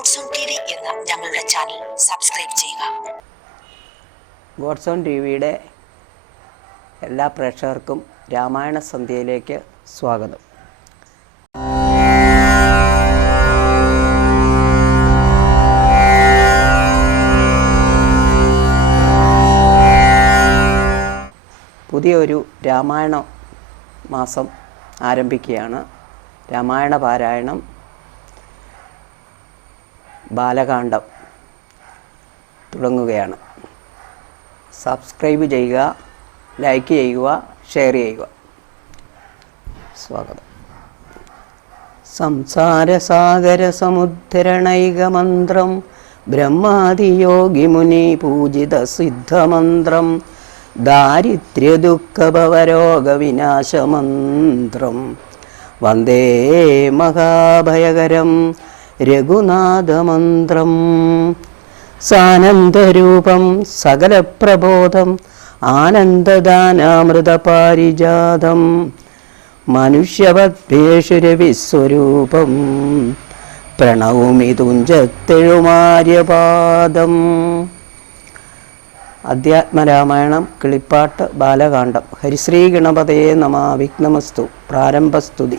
God's own T എന്ന ഞങ്ങളുടെ channel subscribe ചെയ്യുക. ഗോഡ്സ് ടി വിയുടെ എല്ലാ പ്രേക്ഷകർക്കും രാമായണ സന്ധ്യയിലേക്ക് സ്വാഗതം. പുതിയൊരു രാമായണ മാസം ആരംഭിക്കുകയാണ്. രാമായണ പാരായണം ബാലകാണ്ഡം തുടങ്ങുകയാണ്. സബ്സ്ക്രൈബ് ചെയ്യുക ലൈക്ക് ചെയ്യുക ഷെയർ ചെയ്യുക. സ്വാഗതം. സംസാരസാഗര സമുദ്ധരണൈകമന്ത്രം ബ്രഹ്മാദിയോഗിമുനി പൂജിത സിദ്ധമന്ത്രം ദാരിദ്ര്യദുഃഖഭവരോഗവിനാശമന്ത്രം. വന്ദേ മഹാഭയകരം. രഘുനാഥമന്ത്രം സാനന്ദരൂപം സകലപ്രബോധം ആനന്ദദാനാമൃതപാരിജാതം മനുഷ്യവദ്ഭേഷുരവിസ്വരൂപം പ്രണവുമി തുഞ്ചത്തെഴുമാര്യപാദം അധ്യാത്മരാമായണം കിളിപ്പാട്ട് ബാലകാണ്ഡം ഹരിശ്രീ ഗണപതയെ നമ. വിഘ്നമസ്തു. പ്രാരംഭസ്തുതി.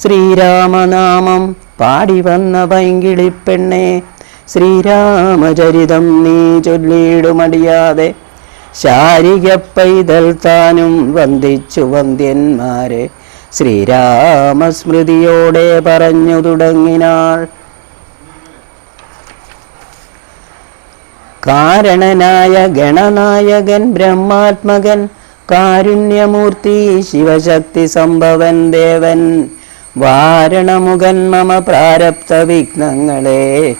ശ്രീരാമനാമം പാടി വന്ന പൈങ്കിളിപ്പെണ്ണെ ശ്രീരാമചരിതം നീ ചൊല്ലിയിടുമടിയാതെ ശാരിക പൈതൽ താനും വന്ദിച്ചു വന്ദ്യന്മാരെ ശ്രീരാമസ്മൃതിയോടെ പറഞ്ഞു തുടങ്ങിനാൾ. കാരണനായ ഗണനായകൻ ബ്രഹ്മാത്മകൻ കാരുണ്യമൂർത്തി ശിവശക്തി സംഭവൻ ദേവൻ വാരണമുഖൻ മമ പ്രാരബ്ധ വിഘ്നങ്ങളെ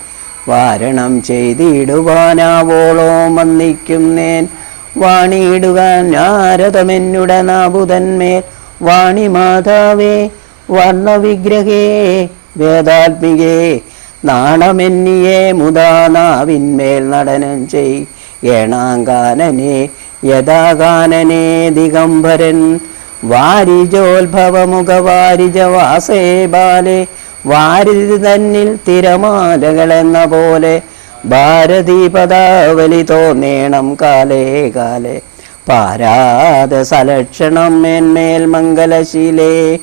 വാരണം ചെയ്തിടുവാനാവോളോ വന്നിക്കുന്നേൻ. വാണിയിടുക നാരദമെന്നുടെ നാബുതന്മേൽ വാണി മാതാവേ വർണവിഗ്രഹേ വേദാത്മികേ നാണമെന്നിയെ മുതാ നാവിന്മേൽ നടനം ചെയ്. ഏണാങ്കാനനെ യഥാകാനനെ ദിഗംബരൻ. വാരിജോത്ഭവമുഖ വാരിജവാസേ ബാലെ വാരിധി തന്നിൽ തിരമാലകളെന്ന പോലെ ഭാരതീപദാവലി തോന്നേണം കാലേ കാലേ. പാരാത സലക്ഷണം മേന്മേൽ മംഗലശീലേ.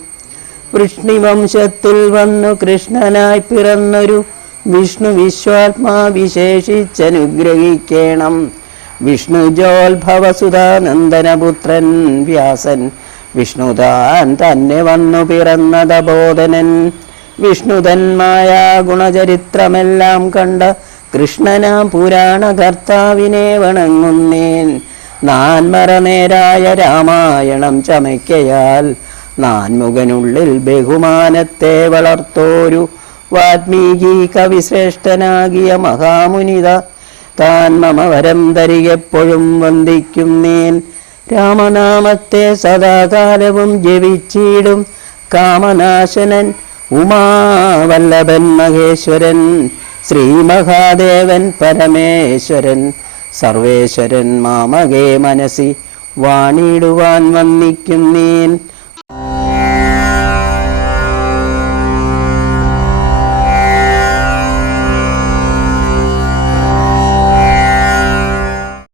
വൃഷ്ണിവംശത്തിൽ വന്നു കൃഷ്ണനായി പിറന്നൊരു വിഷ്ണു വിശ്വാത്മാ വിശേഷിച്ചനുഗ്രഹിക്കണം. വിഷ്ണുജോത്ഭവസുധാനന്ദനപുത്രൻ വ്യാസൻ വിഷ്ണുതാൻ തന്നെ വന്നു പിറന്നത ബോധനൻ വിഷ്ണുതന്മായ ഗുണചരിത്രമെല്ലാം കണ്ട കൃഷ്ണനാം പുരാണ കർത്താവിനെ വണങ്ങുന്നേൻ. നാൻമറനേരായ രാമായണം ചമയ്ക്കയാൽ നാൻമുഖനുള്ളിൽ ബഹുമാനത്തെ വളർത്തോരു വാത്മീകി കവിശ്രേഷ്ഠനാകിയ മഹാമുനിത. താൻ മമവരം തരികെപ്പോഴും വന്ദിക്കുന്നേൻ. രാമനാമത്തെ സദാകാലവും ജപിച്ചിടും കാമനാശനൻ ഉമാവല്ലഭൻ മഹേശ്വരൻ ശ്രീ മഹാദേവൻ പരമേശ്വരൻ. സർവേശ്വരൻ മാമകേ മനസ്സി വാണിടുവാൻ വന്നിക്കുന്നേൻ